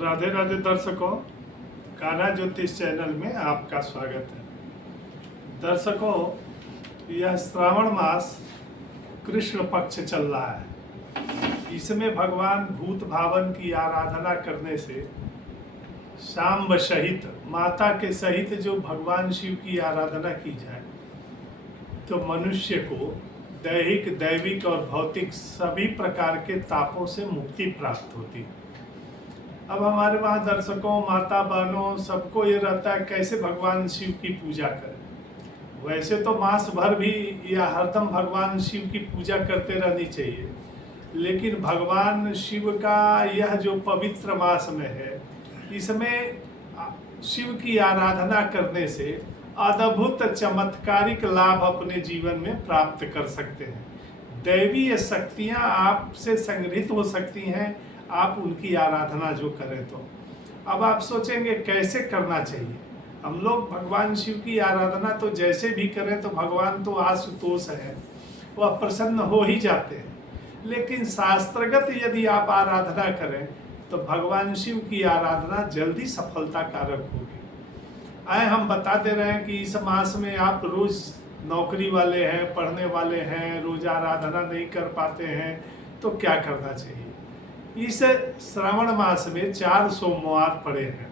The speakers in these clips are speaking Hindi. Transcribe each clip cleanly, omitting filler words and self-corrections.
राधे राधे दर्शकों, कान्हा ज्योतिष चैनल में आपका स्वागत है। दर्शकों, यह श्रावण मास कृष्ण पक्ष चल रहा है। इसमें भगवान भूत भावन की आराधना करने से शाम्ब सहित, माता के सहित जो भगवान शिव की आराधना की जाए तो मनुष्य को दैहिक, दैविक और भौतिक सभी प्रकार के तापों से मुक्ति प्राप्त होती है। अब हमारे वहाँ दर्शकों, माता बहनों, सबको ये रहता है कैसे भगवान शिव की पूजा करें। वैसे तो मास भर भी या हरदम भगवान शिव की पूजा करते रहनी चाहिए, लेकिन भगवान शिव का यह जो पवित्र मास में है, इसमें शिव की आराधना करने से अद्भुत चमत्कारिक लाभ अपने जीवन में प्राप्त कर सकते हैं। दैवीय शक्तियाँ आपसे संग्रहित हो सकती हैं, आप उनकी आराधना जो करें तो। अब आप सोचेंगे कैसे करना चाहिए। हम लोग भगवान शिव की आराधना तो जैसे भी करें तो भगवान तो आशुतोष है, वह प्रसन्न हो ही जाते हैं। लेकिन शास्त्रगत यदि आप आराधना करें तो भगवान शिव की आराधना जल्दी सफलता कारक होगी। आए हम बता दे रहे हैं कि इस मास में आप रोज नौकरी वाले हैं, पढ़ने वाले हैं, रोज आराधना नहीं कर पाते हैं तो क्या करना चाहिए। इस श्रावण मास में 4 सोमवार पड़े हैं,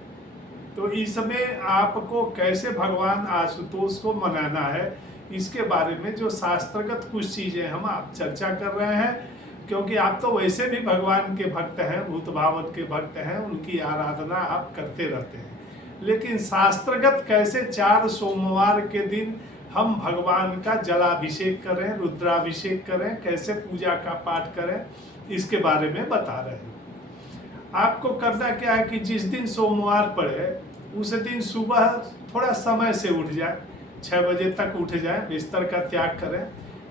तो इसमें आपको कैसे भगवान आशुतोष को मनाना है, इसके बारे में जो शास्त्रगत कुछ चीज़ें हम आप चर्चा कर रहे हैं। क्योंकि आप तो वैसे भी भगवान के भक्त हैं, भूत भावन के भक्त हैं, उनकी आराधना आप करते रहते हैं, लेकिन शास्त्रगत कैसे 4 सोमवार के दिन हम भगवान का जलाभिषेक करें, रुद्राभिषेक करें, कैसे पूजा का पाठ करें, इसके बारे में बता रहे हैं। आपको करना क्या है कि जिस दिन सोमवार पड़े उस दिन सुबह थोड़ा समय से उठ जाए, 6 बजे तक उठ जाए, बिस्तर का त्याग करें,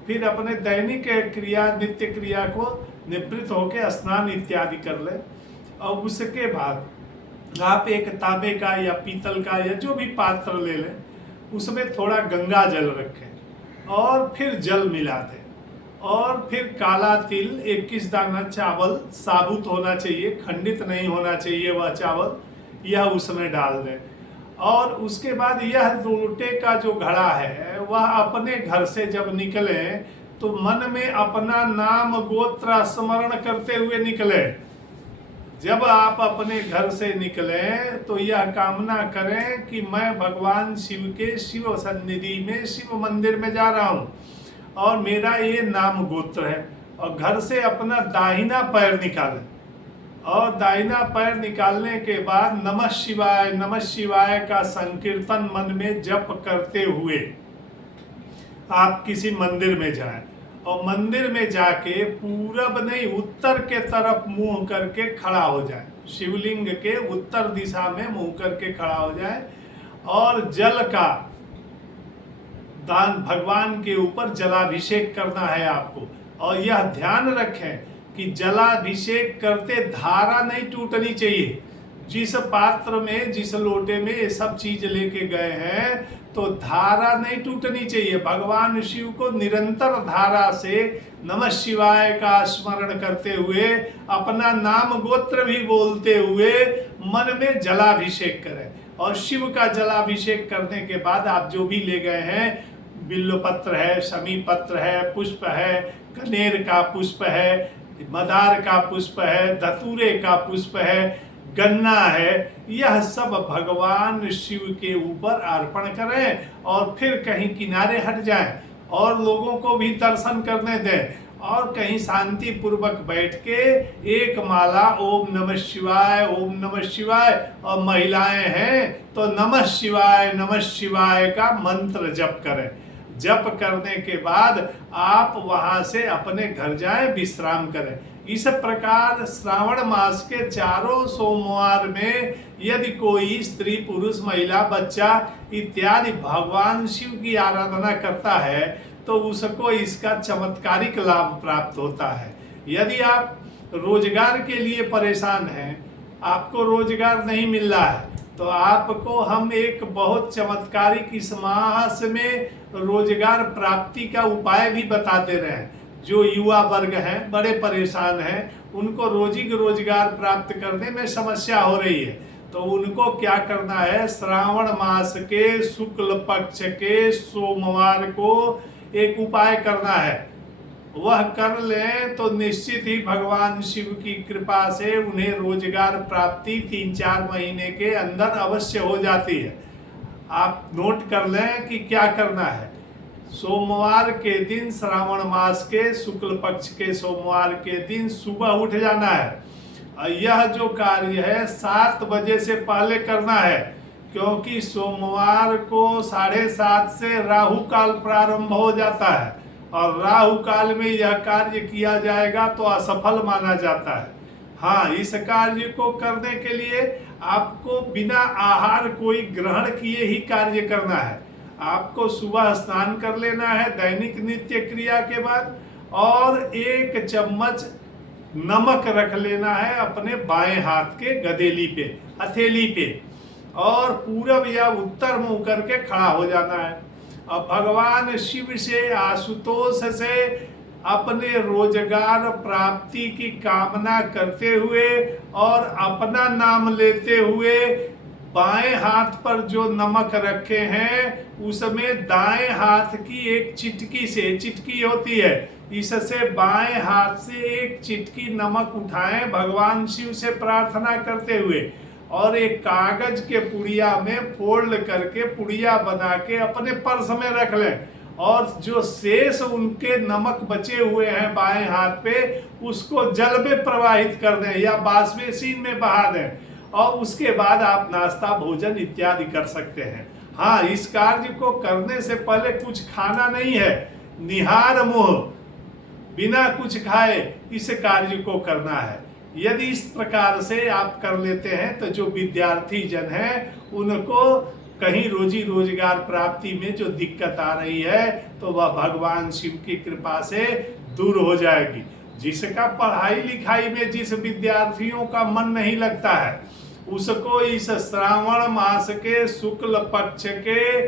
फिर अपने दैनिक क्रिया, नित्य क्रिया को निवृत्त होकर स्नान इत्यादि कर लें। और उसके बाद आप एक तांबे का या पीतल का या जो भी पात्र ले लें, उसमें थोड़ा गंगा जल रखें और फिर जल मिला दें, और फिर काला तिल 21 दाना चावल, साबुत होना चाहिए, खंडित नहीं होना चाहिए वह चावल, यह उसमें डाल दें। और उसके बाद यह लोटे का जो घड़ा है वह अपने घर से जब निकले तो मन में अपना नाम गोत्र स्मरण करते हुए निकले। जब आप अपने घर से निकले तो यह कामना करें कि मैं भगवान शिव के शिव सन्निधि में, शिव मंदिर में जा रहा हूँ और मेरा ये नाम गोत्र है। और घर से अपना दाहिना पैर निकालें, और दाहिना पैर निकालने के बाद नमः शिवाय का संकीर्तन मन में जप करते हुए आप किसी मंदिर में जाएं, और मंदिर में जाके पूरब नहीं उत्तर के तरफ मुंह करके खड़ा हो जाए, शिवलिंग के उत्तर दिशा में मुंह करके खड़ा हो जाए, और जल का दान भगवान के ऊपर जलाभिषेक करना है आपको। और यह ध्यान रखें कि जलाभिषेक करते धारा नहीं टूटनी चाहिए। जिस पात्र में, जिस लोटे में ये सब चीज लेके गए हैं तो धारा नहीं टूटनी चाहिए। भगवान शिव को निरंतर धारा से नमः शिवाय का स्मरण करते हुए, अपना नाम गोत्र भी बोलते हुए मन में जलाभिषेक करें। और शिव का जलाभिषेक करने के बाद आप जो भी ले गए हैं, बिल्व पत्र है, शमी पत्र है, पुष्प है, कनेर का पुष्प है, मदार का पुष्प है, धतूरे का पुष्प है, गन्ना है, यह सब भगवान शिव के ऊपर अर्पण करें और फिर कहीं किनारे हट जाएं और लोगों को भी दर्शन करने दें, और कहीं शांति पूर्वक बैठ के एक माला ओम नमः शिवाय, और महिलाएं हैं तो नमः शिवाय का मंत्र जप करें। जप करने के बाद आप वहां से अपने घर जाएं, विश्राम करें। इस प्रकार श्रावण मास के 4 सोमवार में यदि कोई स्त्री, पुरुष, महिला, बच्चा इत्यादि भगवान शिव की आराधना करता है तो उसको इसका चमत्कारिक लाभ प्राप्त होता है। यदि आप रोजगार के लिए परेशान हैं, आपको रोजगार नहीं मिल रहा है, तो आपको हम एक बहुत चमत्कारिक इस मास में रोजगार प्राप्ति का उपाय भी बता दे रहे हैं। जो युवा वर्ग हैं, बड़े परेशान हैं, उनको रोजगार प्राप्त करने में समस्या हो रही है, तो उनको क्या करना है, श्रावण मास के शुक्ल पक्ष के सोमवार को एक उपाय करना है। वह कर लें तो निश्चित ही भगवान शिव की कृपा से उन्हें रोजगार प्राप्ति 3-4 महीने के अंदर अवश्य हो जाती है। आप नोट कर लें कि क्या करना है। सोमवार के दिन, श्रावण मास के शुक्ल पक्ष के सोमवार के दिन सुबह उठ जाना है। यह जो कार्य है 7 बजे से पहले करना है, क्योंकि सोमवार को 7:30 से राहु काल प्रारंभ हो जाता है और राहु काल में यह कार्य किया जाएगा तो असफल माना जाता है। हाँ, इस कार्य को करने के लिए आपको बिना आहार कोई ग्रहण किए ही कार्य करना है। आपको सुबह स्नान कर लेना है दैनिक नित्य क्रिया के बाद, और 1 चम्मच नमक रख लेना है अपने बाएं हाथ के गदेली पे, हथेली पे, और पूरब या उत्तर मुंह करके खड़ा हो जाना है। अब भगवान शिव से, आशुतोष से अपने रोजगार प्राप्ति की कामना करते हुए और अपना नाम लेते हुए बाएं हाथ पर जो नमक रखे हैं उसमें दाएं हाथ की एक चिटकी से, चिटकी होती है, इससे बाएं हाथ से एक चिटकी नमक उठाएं भगवान शिव से प्रार्थना करते हुए, और एक कागज के पुड़िया में फोल्ड करके पुड़िया बना के अपने पर्स में रख लें, और जो शेष उनके नमक बचे हुए हैं बाएं हाथ पे उसको जल में प्रवाहित कर दें या बाष्पीन में बहा दें, और उसके बाद आप नाश्ता भोजन इत्यादि कर सकते हैं। हाँ, इस कार्य को करने से पहले कुछ खाना नहीं है, निहार मुंह बिना कुछ खाए इस कार्य को करना है। यदि इस प्रकार से आप कर लेते हैं तो जो विद्यार्थी जन हैं उनको कहीं रोजगार प्राप्ति में जो दिक्कत आ रही है तो वह भगवान शिव की कृपा से दूर हो जाएगी। जिसका पढ़ाई लिखाई में, जिस विद्यार्थियों का मन नहीं लगता है, उसको इस श्रावण मास के शुक्ल पक्ष के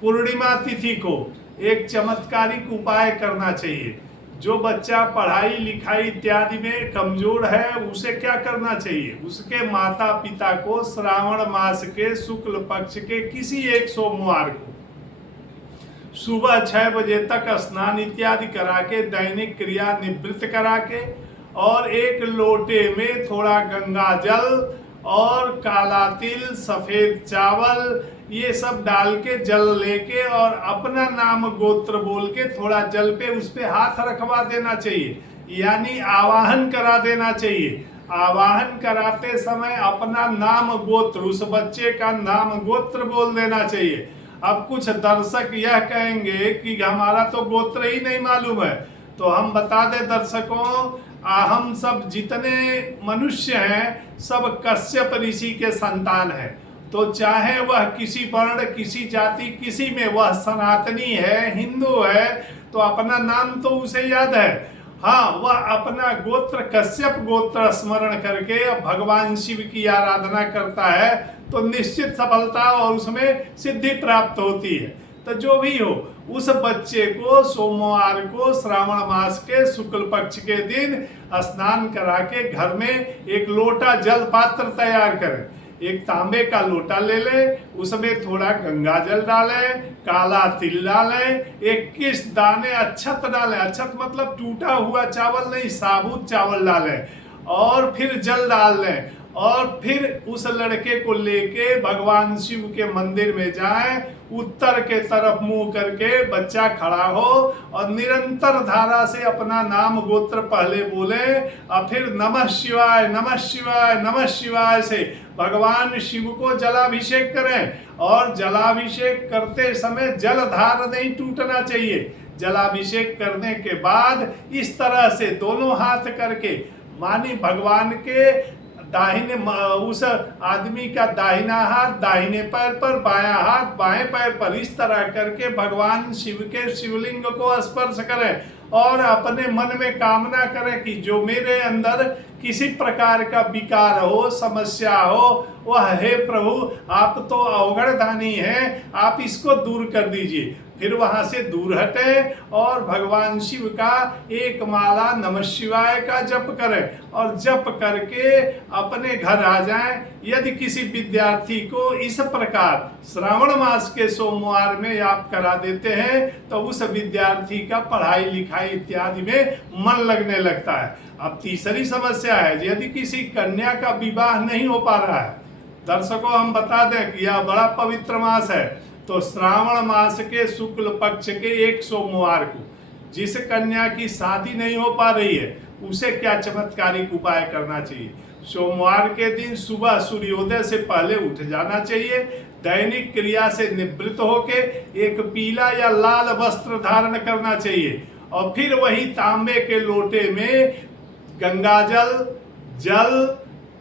पूर्णिमा तिथि को एक चमत्कारिक उपाय करना चाहिए। जो बच्चा पढ़ाई लिखाई इत्यादि में कमजोर है उसे क्या करना चाहिए, उसके माता पिता को श्रावण मास के शुक्ल पक्ष के किसी एक सोमवार को सुबह 6 बजे तक स्नान इत्यादि करा के, दैनिक क्रिया निवृत्त करा के, और एक लोटे में थोड़ा गंगा जल और काला तिल, सफेद चावल, ये सब डाल के जल लेके और अपना नाम गोत्र बोल के थोड़ा जल पे उस पे हाथ रखवा देना चाहिए, यानी आवाहन करा देना चाहिए। आवाहन कराते समय अपना नाम गोत्र, उस बच्चे का नाम गोत्र बोल देना चाहिए। अब कुछ दर्शक यह कहेंगे कि हमारा तो गोत्र ही नहीं मालूम है, तो हम बता दें दर्शकों, हम सब जितने मनुष्य हैं सब कश्यप ऋषि के संतान हैं। तो चाहे वह किसी वर्ण, किसी जाति, किसी में वह सनातनी है, हिंदू है, तो अपना नाम तो उसे याद है। हाँ, वह अपना गोत्र कश्यप गोत्र स्मरण करके भगवान शिव की आराधना करता है तो निश्चित सफलता और उसमें सिद्धि प्राप्त होती है। तो जो भी हो, उस बच्चे को सोमवार को श्रावण मास के शुक्ल पक्ष के दिन स्नान करा के घर में एक लोटा जल पात्र तैयार करें। एक तांबे का लोटा ले लें, उसमें थोड़ा गंगा जल डालें, काला तिल डालें, 21 दाने अक्षत डालें। अक्षत मतलब टूटा हुआ चावल नहीं, साबुत चावल डालें, और फिर जल डाल लें, और फिर उस लड़के को लेके भगवान शिव के मंदिर में जाएं। उत्तर के तरफ मुंह करके बच्चा खड़ा हो और निरंतर धारा से अपना नाम गोत्र पहले बोले, और फिर नमः शिवाय नमः शिवाय नमः शिवाय से भगवान शिव को जलाभिषेक करें। और जलाभिषेक करते समय जलधार नहीं टूटना चाहिए। जलाभिषेक करने के बाद इस तरह से दोनों हाथ करके, मानी भगवान के दाहिने, उस आदमी का दाहिना हाथ दाहिने पैर पर, बायां हाथ बाएं पैर पर, इस तरह करके भगवान शिव के शिवलिंग को स्पर्श करें और अपने मन में कामना करें कि जो मेरे अंदर किसी प्रकार का विकार हो, समस्या हो, वह हे प्रभु आप तो अवगढ़दानी हैं, आप इसको दूर कर दीजिए। फिर वहां से दूर हटे और भगवान शिव का एक माला नमः शिवाय का जप करें और जप करके अपने घर आ जाएं। यदि किसी विद्यार्थी को इस प्रकार श्रावण मास के सोमवार में आप करा देते हैं तो उस विद्यार्थी का पढ़ाई लिखाई इत्यादि में मन लगने लगता है। अब तीसरी समस्या है, यदि किसी कन्या का विवाह नहीं हो पा रहा है। दर्शकों हम बता दें कि यह बड़ा पवित्र मास है, तो श्रावण मास के शुक्ल पक्ष के एक सोमवार को जिस कन्या की शादी नहीं हो पा रही है उसे क्या चमत्कारिक उपाय करना चाहिए। सोमवार के दिन सुबह सूर्योदय से पहले उठ जाना चाहिए, दैनिक क्रिया से निवृत्त होके एक पीला या लाल वस्त्र धारण करना चाहिए और फिर वही तांबे के लोटे में गंगाजल, जल,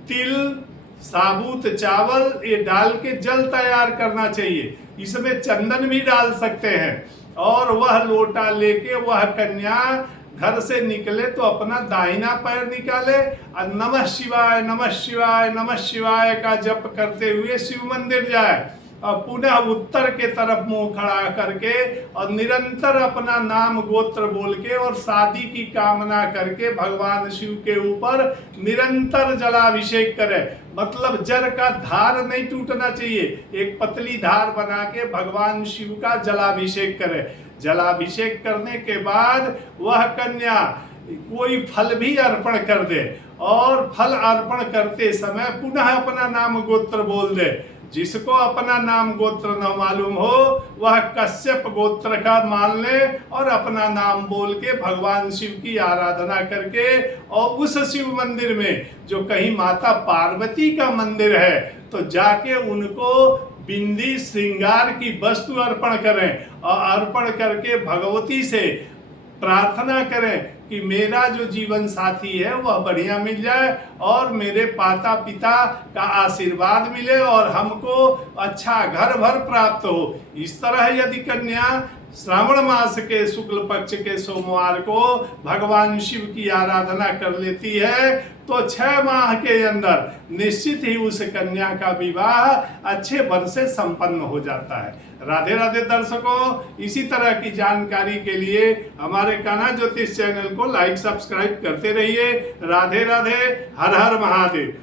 तिल, साबुत चावल ये डाल के जल तैयार करना चाहिए। इसमें चंदन भी डाल सकते हैं और वह लोटा लेके वह कन्या घर से निकले तो अपना दाहिना पैर निकाले और नमः शिवाय नमः शिवाय नमः शिवाय का जप करते हुए शिव मंदिर जाए और पुनः उत्तर के तरफ मुंह खड़ा करके और निरंतर अपना नाम गोत्र बोल के और शादी की कामना करके भगवान शिव के ऊपर निरंतर जलाभिषेक करे। मतलब जल का धार नहीं टूटना चाहिए, एक पतली धार बना के भगवान शिव का जलाभिषेक करे। जलाभिषेक करने के बाद वह कन्या कोई फल भी अर्पण कर दे और फल अर्पण करते समय पुनः अपना नाम गोत्र बोल दे। जिसको अपना नाम गोत्र न मालूम हो वह कश्यप गोत्र का मान ले और अपना नाम बोल के भगवान शिव की आराधना करके और उस शिव मंदिर में जो कहीं माता पार्वती का मंदिर है तो जाके उनको बिंदी श्रृंगार की वस्तु अर्पण करें और अर्पण करके भगवती से प्रार्थना करें कि मेरा जो जीवन साथी है वह बढ़िया मिल जाए और मेरे माता पिता का आशीर्वाद मिले और हमको अच्छा घर भर प्राप्त हो। इस तरह यदि कन्या श्रावण मास के शुक्ल पक्ष के सोमवार को भगवान शिव की आराधना कर लेती है तो 6 माह के अंदर निश्चित ही उस कन्या का विवाह अच्छे वर से संपन्न हो जाता है। राधे राधे दर्शकों, इसी तरह की जानकारी के लिए हमारे कान्हा ज्योतिष चैनल को लाइक सब्सक्राइब करते रहिए। राधे राधे, हर हर महादेव।